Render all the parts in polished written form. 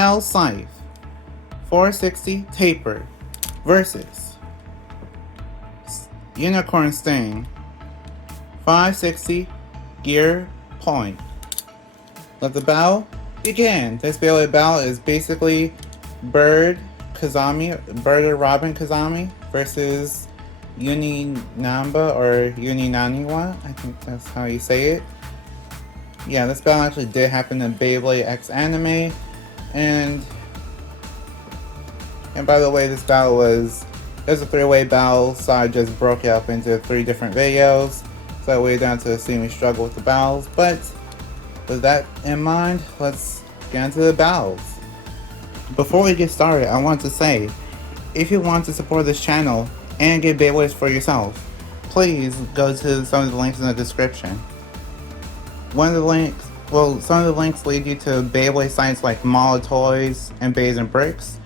Hell Scythe 460 Taper versus Unicorn Sting 560 Gear Point. Let the battle begin. This Beyblade battle is basically Bird or Robin Kazami versus Uninamba or Uninaniwa. I think that's how you say it. Yeah, this battle actually did happen in Beyblade X anime, and by the way, this battle was a 3-way battle, so I just broke it up into 3 different videos, so that way you don't have to see me struggle with the battles. But with that in mind, let's get into the battles. Before we get started, I want to say, if you want to support this channel and get Beyblades for yourself, please go to some of the links in the description. Some of the links lead you to Beyblade sites like Mall Toys and Bays and Bricks,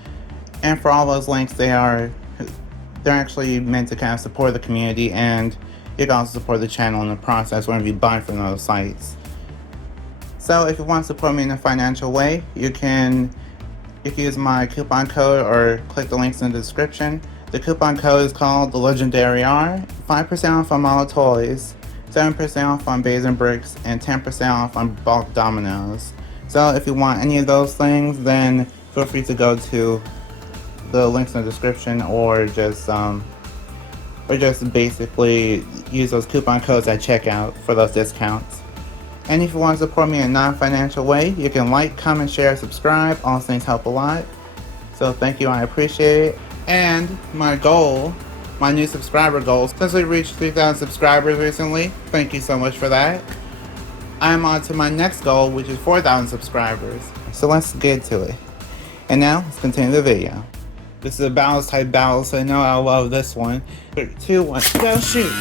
and for all those links, they're actually meant to kind of support the community, and you can also support the channel in the process whenever you buy from those sites. So if you want to support me in a financial way, you can use my coupon code or click the links in the description. The coupon code is called the Legendary R. 5% off on Mall Toys, 7% off on Bays and Bricks, and 10% off on bulk dominoes. So if you want any of those things, then feel free to go to the links in the description, or just basically use those coupon codes at checkout for those discounts. And if you want to support me in a non-financial way, you can like, comment, share, subscribe. All those things help a lot. So thank you, I appreciate it. And my new subscriber goal, since we reached 3,000 subscribers recently, thank you so much for that. I'm on to my next goal, which is 4,000 subscribers. So let's get to it. And now, let's continue the video. This is a balance type battle, so I know I love this one. 3, 2, 1, go shoot!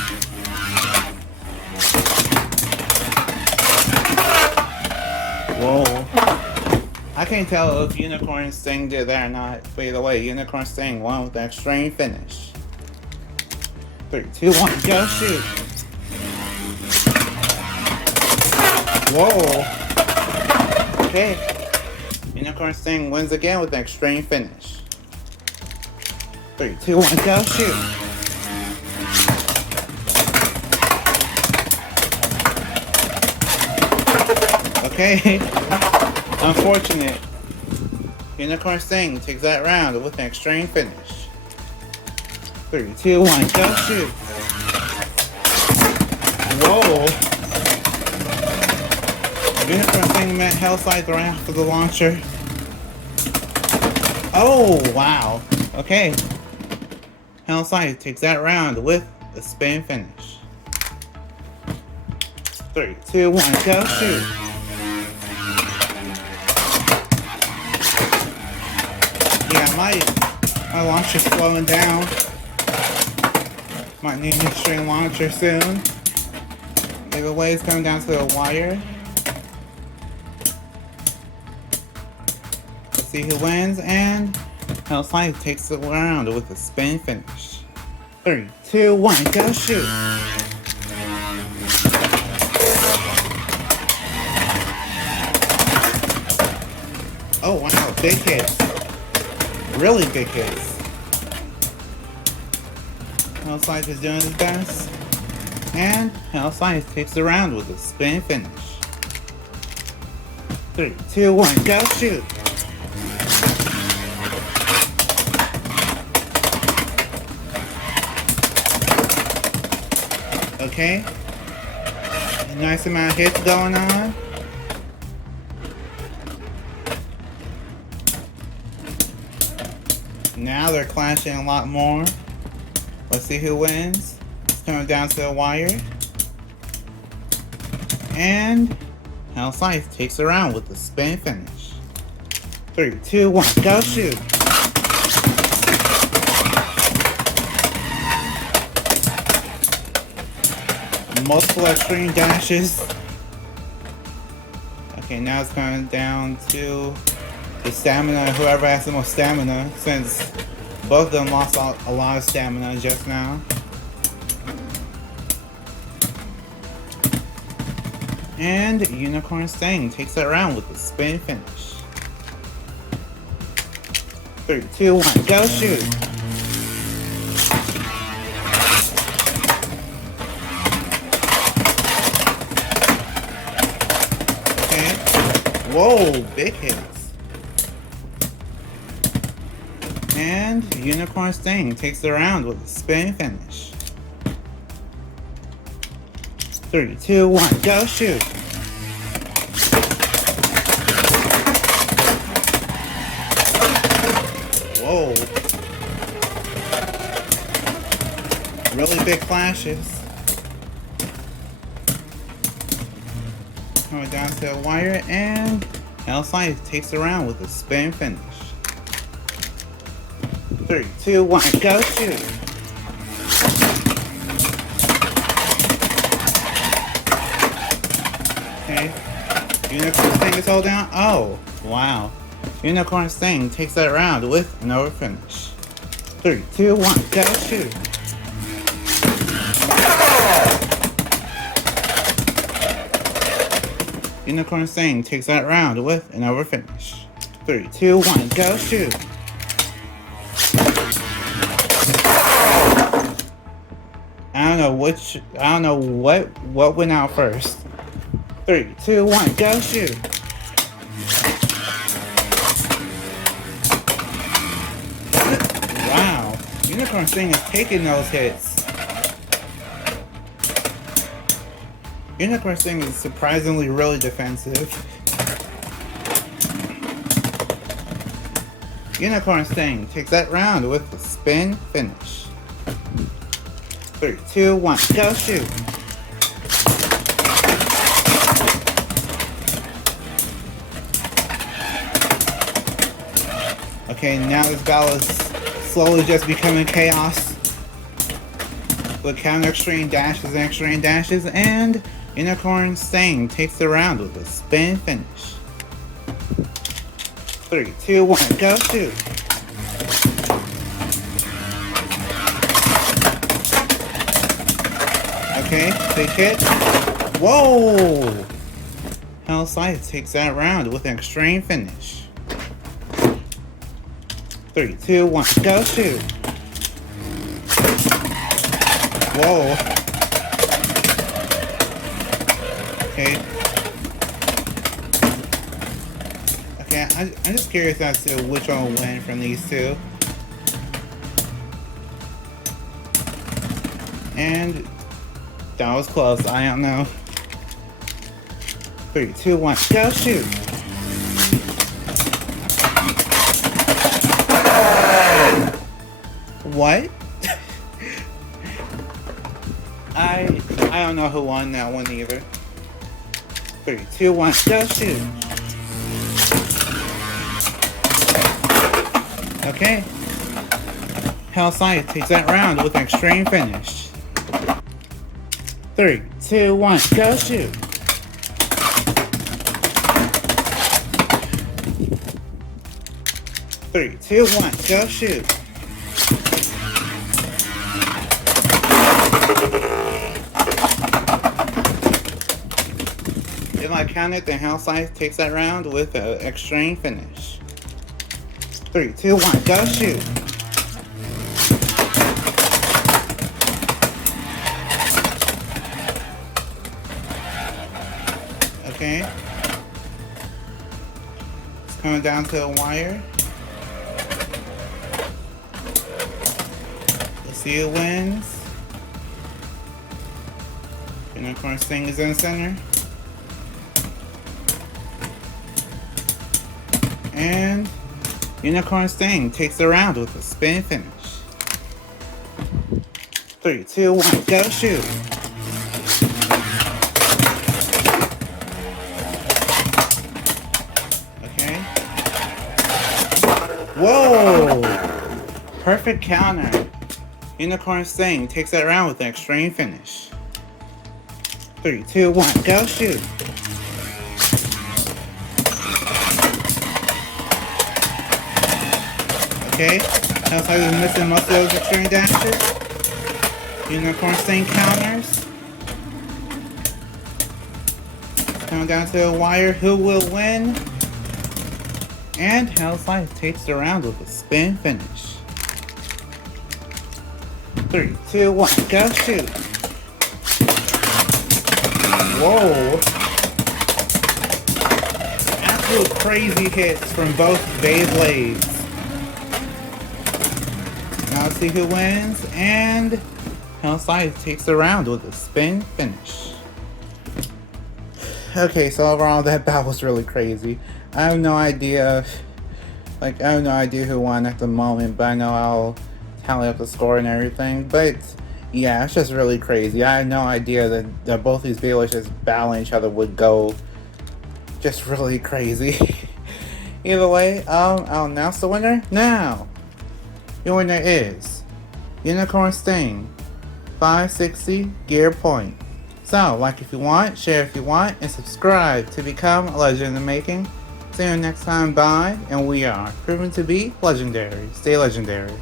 Whoa. I can't tell if Unicorn Sting did that or not. But either way, Unicorn Sting won with the extreme finish. 3, 2, 1, go shoot! Whoa! Okay. Unicorn Sting wins again with the extreme finish. 3, 2, 1, go shoot! Okay. Unfortunate. Unicorn Sting takes that round with an extreme finish. 3, 2, 1, go shoot! Whoa! Unicorn Sting met Hell Scythe right after the launcher. Oh, wow. Okay. Hell Scythe takes that round with a spin finish. 3, 2, 1, go shoot! Yeah, my launcher's slowing down. Might need a string launcher soon. Either way, it's coming down to a wire. Let's see who wins, and Hell Scythe takes the round with a spin finish. 3, 2, 1, go shoot! Oh wow, big hits. Really big hits. Hell Scythe is doing his best. And Hell Scythe takes the round with a spin finish. 3, 2, 1, go shoot! Okay. A nice amount of hits going on. Now they're clashing a lot more. Let's see who wins. It's coming down to the wire. And Hell Scythe takes the round with the spin finish. 3, 2, 1, go shoot! Multiple extreme dashes. Okay, now it's coming down to the stamina, whoever has the most stamina, since both of them lost a lot of stamina just now. And Unicorn Sting takes that round with a spin finish. 3, 2, 1, go shoot. Okay. Whoa, big hits. And Unicorn Sting takes the round with a spin finish. 3, 2, 1, go shoot. Whoa. Really big flashes. Coming down to the wire, and Scythe takes the round with a spin finish. 3, 2, 1, go shoot. Okay. Unicorn Sting is held down. Oh, wow. Unicorn Sting takes that round with an over finish. 3, 2, 1, go shoot. Unicorn Sting takes that round with an over finish. 3, 2, 1, go shoot. I don't know what went out first. 3, 2, 1, go shoot. Wow, Unicorn Sting is taking those hits. Unicorn Sting is surprisingly really defensive. Unicorn Sting takes that round with a spin finish. 3, 2, 1, go shoot. Okay, now this battle is slowly just becoming chaos. With counter extreme dashes and extreme dashes, and Unicorn Sting takes the round with a spin finish. 3, 2, 1, go shoot. Okay, big hit. Whoa! Scythe takes that round with an extreme finish. 3, 2, 1, go shoot. Whoa. Okay. Okay, I'm just curious as to which one will win from these two. And that was close, I don't know. 3, 2, 1, go shoot. What? I don't know who won that one either. 3, 2, 1, go shoot. Okay. Scythe takes that round with an extreme finish. 3, 2, 1, go shoot. Three, two, 1, go shoot. If I count it, then Scythe takes that round with an extreme finish. 3, 2, 1, go shoot. Okay. It's coming down to a wire. Let's see who wins. Unicorn Sting is in the center. And Unicorn Sting takes the round with a spin finish. 3, 2, 1, go shoot. Okay. Whoa! Perfect counter. Unicorn Sting takes that round with an extreme finish. 3, 2, 1, go shoot. Okay, Scythe is missing most of those extreme dashes. Unicorn Sting counters. Coming down to the wire, who will win? And how Scythe takes the round with a spin finish. 3, 2, 1, go shoot! Whoa! Absolute crazy hits from both Beyblades. Now let's see who wins, and how Scythe takes the round with a spin finish. Okay, so overall that battle was really crazy. I have no idea, who won at the moment, but I know I'll tally up the score and everything. But yeah, it's just really crazy. I had no idea that both these Beyblades just battling each other would go just really crazy. Either way, I'll announce the winner now. Your winner is Unicorn Sting, 560 gear point. So, like if you want, share if you want, and subscribe to become a legend in the making. See you next time, bye, and we are proven to be legendary. Stay legendary.